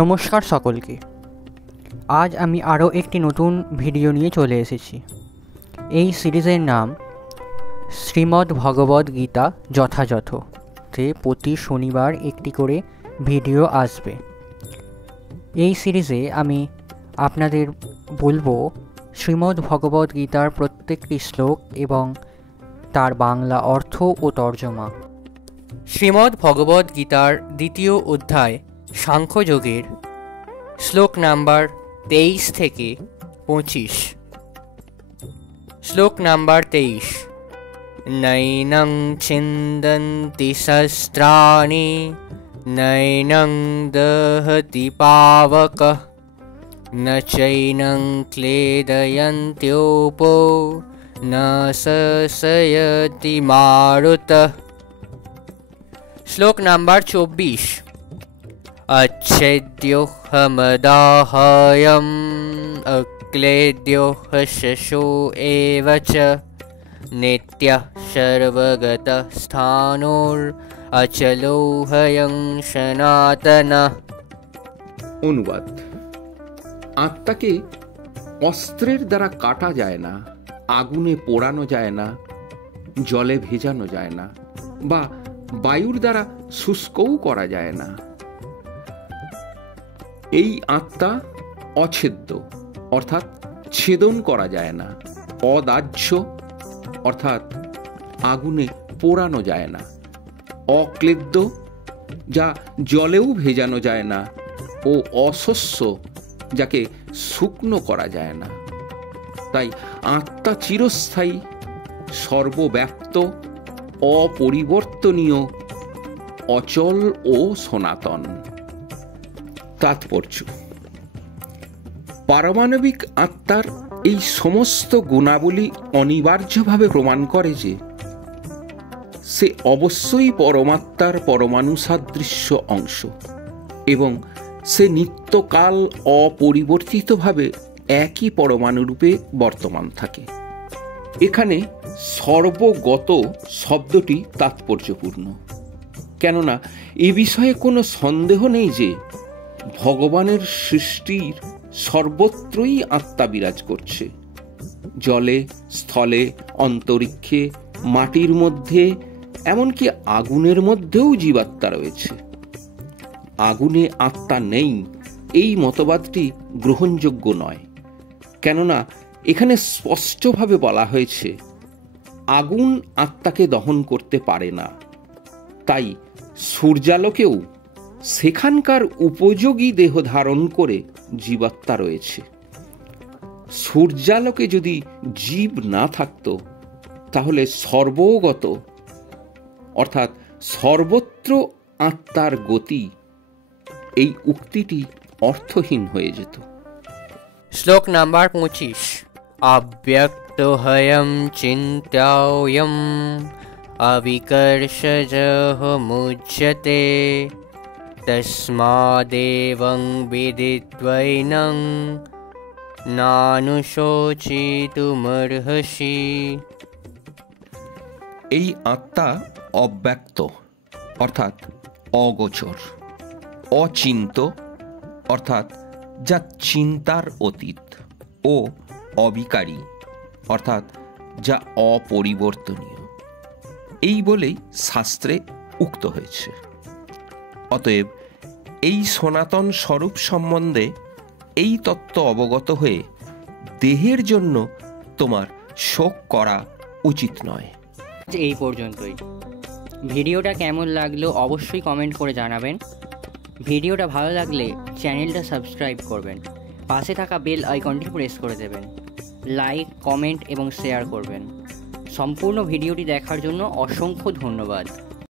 নমস্কার সকলকে। আজ আমি আরও একটি নতুন ভিডিও নিয়ে চলে এসেছি। এই সিরিজের নাম শ্রীমদ্ ভগবদ্ গীতা যথাযথ, তে প্রতি শনিবার একটি করে ভিডিও আসবে। এই সিরিজে আমি আপনাদের বলবো শ্রীমদ্ ভগবদ্ গীতার প্রত্যেকটি শ্লোক এবং তার বাংলা অর্থ ও তর্জমা। শ্রীমদ্ ভগবদ্ গীতার দ্বিতীয় অধ্যায় সাংখ্যযোগের শ্লোক নাম্বার 23 থেকে 25। শ্লোক নাম্বার 23। নৈনং ছিন্দন্তি শস্ত্রাণি নৈনং দহতি পাবকঃ ন চৈনং ক্লেদয়ন্ত্যোপো ন শশয়তি মারুতঃ। শ্লোক নাম্বার 24। अच्छेद्योऽहमदाहयम् अक्लेद्योः शशो एव च नित्यः सर्वगतः स्थाणोरचलोऽहं सनातनः। অনুবাদ: আত্মাকে অস্ত্রের দ্বারা কাটা যায় না, আগুনে পোড়ানো যায় না, জলে ভেজানো যায় না, বা বায়ুর দ্বারা শুষ্কও করা যায় না। এই আত্মা অছেদ্য অর্থাৎ ছেদন করা যায় না, অদাহ্য অর্থাৎ আগুনে পোড়ানো যায় না, অক্লেদ্য যা জলেও ভেজানো যায় না, ও অশস্য যাকে শুকনো করা যায় না। তাই আত্মা চিরস্থায়ী, সর্বব্যাপ্ত, অপরিবর্তনীয়, অচল ও সনাতন। তাৎপর্য: পারমাণবিক আত্মার এই সমস্ত গুণাবলী অনিবার্যভাবে প্রমাণ করে যে সে অবশ্যই পরমাত্মার পরমাণু সাদৃশ্য অংশ এবং সে নিত্যকাল অপরিবর্তিতভাবে একই পরমাণুরূপে বর্তমান থাকে। এখানে সর্বগত শব্দটি তাৎপর্যপূর্ণ, কেননা এ বিষয়ে কোনো সন্দেহ নেই যে ভগবানের সৃষ্টির সর্বত্রই আত্মা বিরাজ করছে। জলে, স্থলে, অন্তরিক্ষে, মাটির মধ্যে, এমনকি আগুনের মধ্যেও জীবাত্মা রয়েছে। আগুনে আত্মা নেই এই মতবাদটি গ্রহণযোগ্য নয়, কেননা এখানে স্পষ্টভাবে বলা হয়েছে আগুন আত্মাকে দহন করতে পারে না। তাই সূর্যালোকেও সেখানকার উপযোগী দেহ ধারণ করে জীবাত্মা রয়েছে। সূর্যালোকে যদি জীব না থাকত, তাহলে সর্বগত অর্থাৎ সর্বত্র আত্মার গতি, এই উক্তিটি অর্থহীন হয়ে যেত। শ্লোক নাম্বার 25। অব্যক্তোহয়ং চিন্তায়ং অবিকর্ষজঃ মুচ্যতে তস্মাদেবং বিদিত্বৈনং নানুশোচিতুমর্হসি। এই আত্মা অব্যক্ত অর্থাৎ অগোচর, অচিন্ত অর্থাৎ যা চিন্তার অতীত, ও অবিকারী অর্থাৎ যা অপরিবর্তনীয়, এই বলেই শাস্ত্রে উক্ত হয়েছে। অতএব এই সনাতন স্বরূপ সম্বন্ধে এই তত্ত্ব অবগত হয়ে দেহের জন্য তোমার শোক করা উচিত নয়। এই পর্যন্তই। ভিডিওটা কেমন লাগলো অবশ্যই কমেন্ট করে জানাবেন। ভিডিওটা ভালো লাগলে চ্যানেলটা সাবস্ক্রাইব করবেন, পাশে থাকা বেল আইকনটি প্রেস করে দেবেন, লাইক, কমেন্ট এবং শেয়ার করবেন। সম্পূর্ণ ভিডিওটি দেখার জন্য অসংখ্য ধন্যবাদ।